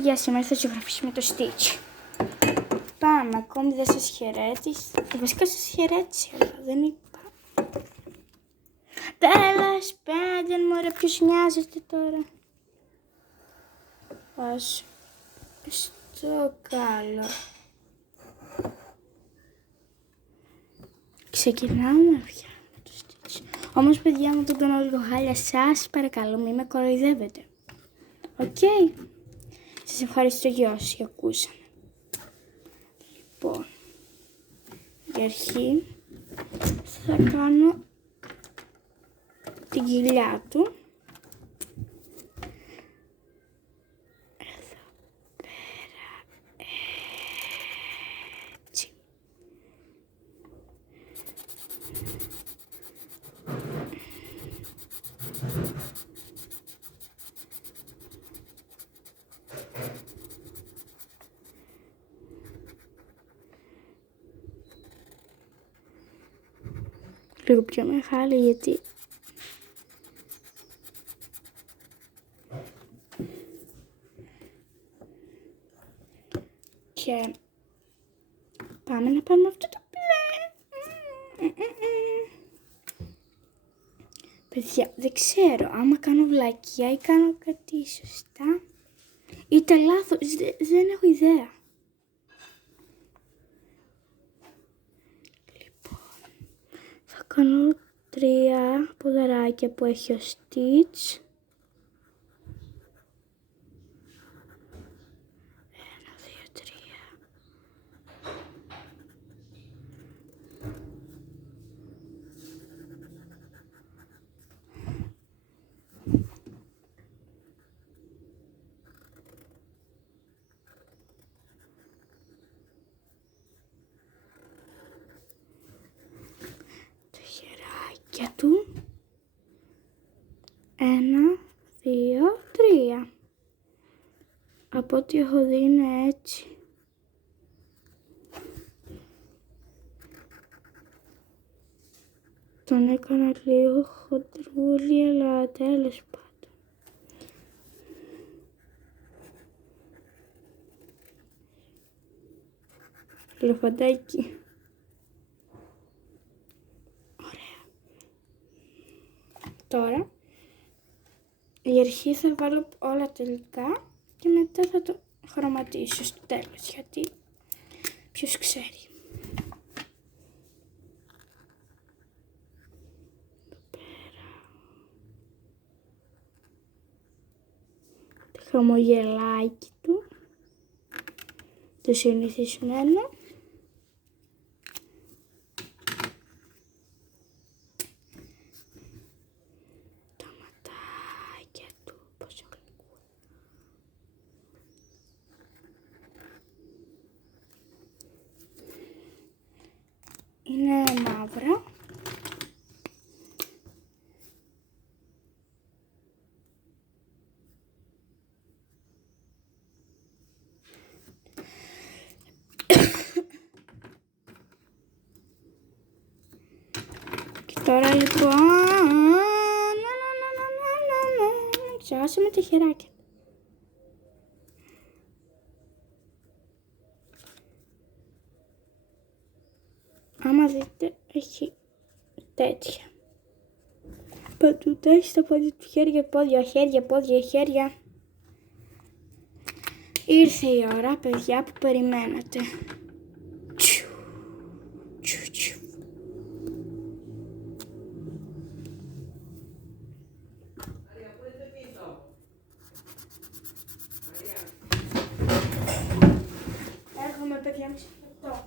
Για σήμερα θα ζωγραφίσουμε το Stitch. Πάμε, ακόμη δεν σας χαιρέτησα. Βασικά σας χαιρέτησα, αλλά δεν είπα. Τέλος πάντων, μωρέ, ποιος νοιάζεται τώρα. Ας στο καλό. Ξεκινάμε πια με το Stitch. Όμως, παιδιά μου, τον κάνω λίγο χάλια. Σας παρακαλώ, μην με κοροϊδεύετε. Οκ. Σας ευχαριστώ για όσοι ακούσανε. Λοιπόν, για αρχή θα κάνω την κοιλιά του. Εδώ πέρα, έτσι. Λίγο πιο μεγάλη γιατί και πάμε να πάρουμε αυτό το μπλε. Παιδιά, δεν ξέρω άμα κάνω βλακεία ή κάνω κάτι σωστά είτε λάθος, δεν έχω ιδέα. Θα κάνω 3 ποδαράκια που έχει ο Stitch. 1, 2, 3. Του 1, 2, 3. Από ό,τι έχω δει είναι έτσι. Τον έκανα λίγο χοντρούλι, αλλά τέλος πάντων. Λεφαντάκι. Τώρα, η αρχή θα βάλω όλα τελικά και μετά θα το χρωματίσω στο τέλος, γιατί ποιος ξέρει. Εδώ πέρα. Το χαμογελάκι του, το συνηθισμένο. Είναι μαύρα. Και τώρα λοιπόν, ξεχάσαμε τα χεράκια. Άμα δείτε, έχει τέτοια. Παντού τα έχει στα πόδια του, χέρια. Ήρθε η ώρα, παιδιά, που περιμένατε. Έρχομαι, παιδιά, μισό λεπτό.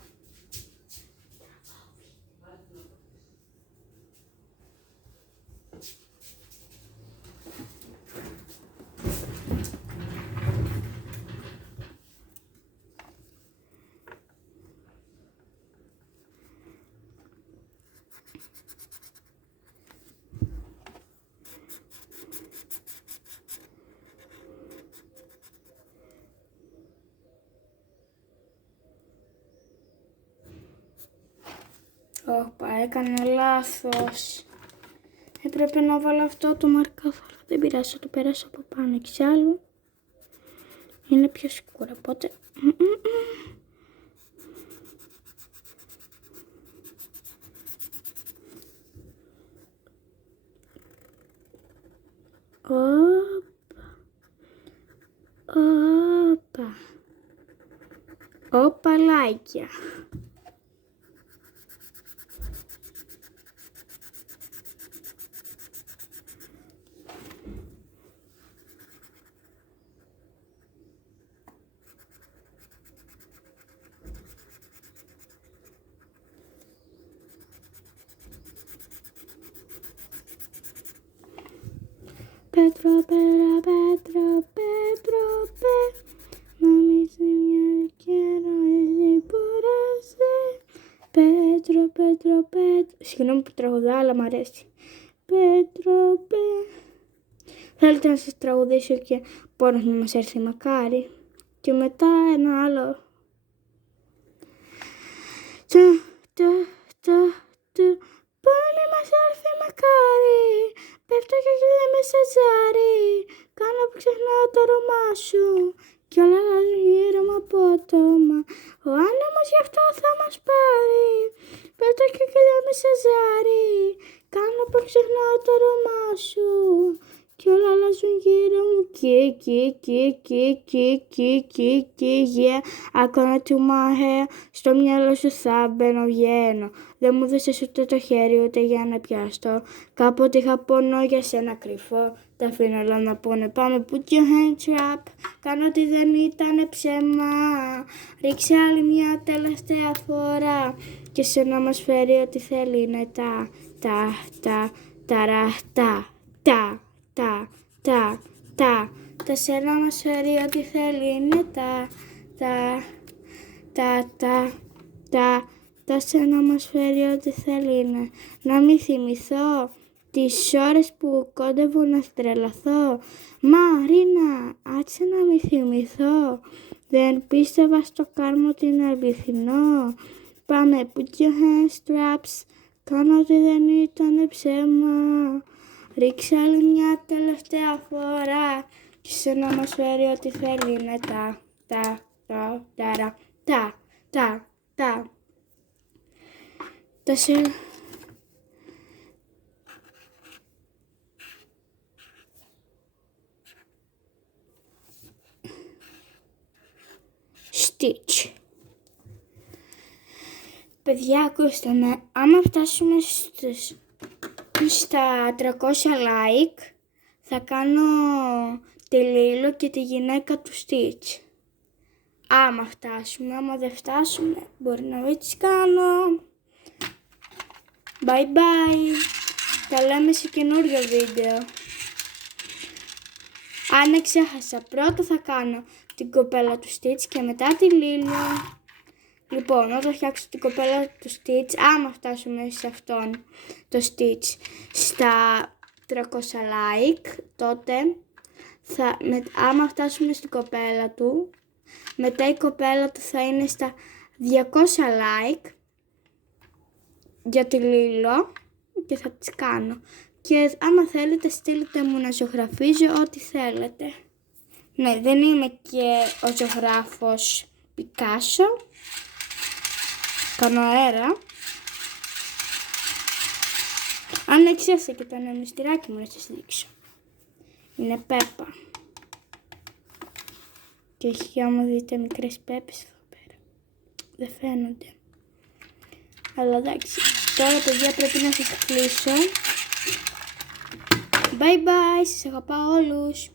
Όπα, έκανα λάθος. Έπρεπε να βάλω αυτό το μαρκάφαλο. Δεν πειράζει, θα το περάσω από πάνω εξάλλου. Είναι πιο σκούρα, οπότε... Όπα. Οπαλάκια. Πέτρο, πέρα, πέτρο, πέτρο, πέ. Μάμι σε μια καιρό εσύ μπορέσαι. Πέτρο, πέτρο, πέτρο. Συγγνώμη που τραγουδάω, αλλά μ' αρέσει. Πέτρο, πέ. Θέλετε να σας τραγουδήσω και πόνος να μας έρθει μακάρι. Και μετά ένα άλλο. Πόνοι μας έρθει μακάρι. Πέφτω και λέμε σε ζάρι. Κάνω που ξεχνάω το όνομά σου. Κι όλα αλλάζουν γύρω μου απότομα. Ο άνεμος γι' αυτό θα μας πάρει. Πέφτω και λέμε σε ζάρι. Κάνω που ξεχνάω το όνομά σου. Κι όλα αλλάζουν γύρω μου. Yeah, I gonna do my hair. Στο μυαλό σου θα μπαίνω, βγαίνω. Δεν μου δώσες ούτε το χέρι ούτε για να πιαστώ. Κάποτε είχα πόνο για σένα κρυφό. Τα αφήνω όλα να πούνε. Πάμε put your hands up. Κάνω ότι δεν ήτανε ψέμα. Ρίξε άλλη μια τελευταία φορά. Και σε να μας φέρει ό,τι θέλει είναι τα σένα μας φέρει ό,τι θέλει είναι τα σένα μας φέρει ό,τι θέλει είναι. Να μην θυμηθώ τις ώρες που κόντευω να τρελαθώ. Μαρίνα, άτσε να μην θυμηθώ. Δεν πίστευα στο κάρμα ότι είναι αληθινό. Πάμε put your hands straps. Κάνω ότι δεν ήταν ψέμα. Ρίξε άλλη μια τελευταία φορά. Και σε να μας φέρει ό,τι θέλει είναι τα σε... Stitch. Παιδιά, ακούστε με, άμα φτάσουμε στα 300 like, θα κάνω τη Λίλο και τη γυναίκα του Stitch. Άμα φτάσουμε, άμα δεν φτάσουμε, μπορεί να μην τις κάνω. Bye bye. Τα λέμε σε καινούριο βίντεο. Αν ξέχασα, πρώτα θα κάνω την κοπέλα του Stitch και μετά τη Λίλο. Λοιπόν, όταν φτιάξω την κοπέλα του Stitch, άμα φτάσουμε σε αυτόν το Stitch στα 300 like, τότε άμα φτάσουμε στην κοπέλα του, μετά η κοπέλα του θα είναι στα 200 like για τη Λίλο και θα τις κάνω. Και άμα θέλετε στείλτε μου να ζωγραφίζω ό,τι θέλετε. Ναι, δεν είμαι και ο ζωγράφος Πικάσο. Κάνω αέρα. Αν εξέφτω και το ανεμιστηράκι μου να σας δείξω. Είναι πέπα. Και έχει, άμα δείτε, μικρές πέπες εδώ πέρα. Δεν φαίνονται. Αλλά εντάξει. Τώρα, παιδιά, πρέπει να σας κλείσω. Bye bye. Σας αγαπάω όλους.